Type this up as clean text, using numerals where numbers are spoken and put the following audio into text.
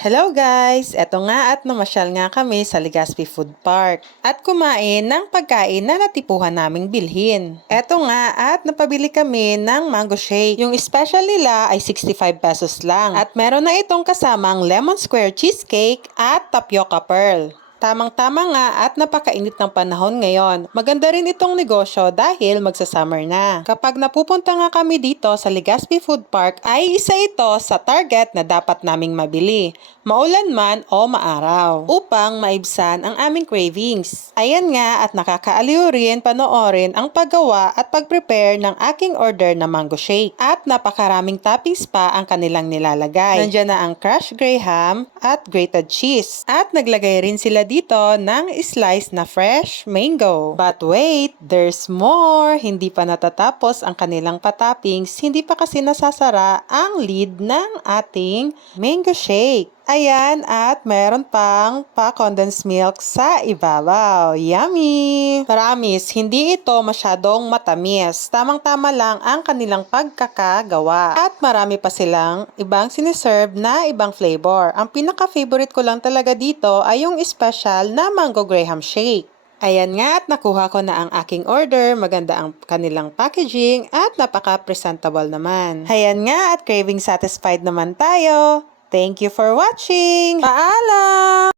Hello guys! Eto nga at namasyal nga kami sa Legazpi Food Park at kumain ng pagkain na natipuhan naming bilhin. Eto nga at napabili kami ng mango shake. Yung special nila ay 65 pesos lang at meron na itong kasamang lemon square cheesecake at tapioca pearl. Tamang-tama nga at napakainit ng panahon ngayon. Maganda rin itong negosyo dahil magsa-summer na. Kapag napupunta nga kami dito sa Legazpi Food Park ay isa ito sa target na dapat naming mabili, maulan man o maaraw, upang maibsan ang aming cravings. Ayan nga at nakakaaliw rin panoorin ang paggawa at pag-prepare ng aking order na mango shake. At napakaraming toppings pa ang kanilang nilalagay. Nandiyan na ang crushed graham at grated cheese. At naglagay rin sila dito ng slice na fresh mango. But wait, there's more! Hindi pa natatapos ang kanilang patoppings, hindi pa kasi nasasara ang lid ng ating mango shake. Ayan, at meron pang pa-condensed milk sa ibabaw. Yummy! Promise, hindi ito masyadong matamis. Tamang-tama lang ang kanilang pagkakagawa. At marami pa silang ibang siniserve na ibang flavor. Ang pinaka-favorite ko lang talaga dito ay yung special na mango graham shake. Ayan nga at nakuha ko na ang aking order. Maganda ang kanilang packaging at napaka-presentable naman. Ayan nga at craving satisfied naman tayo. Thank you for watching! Paalam!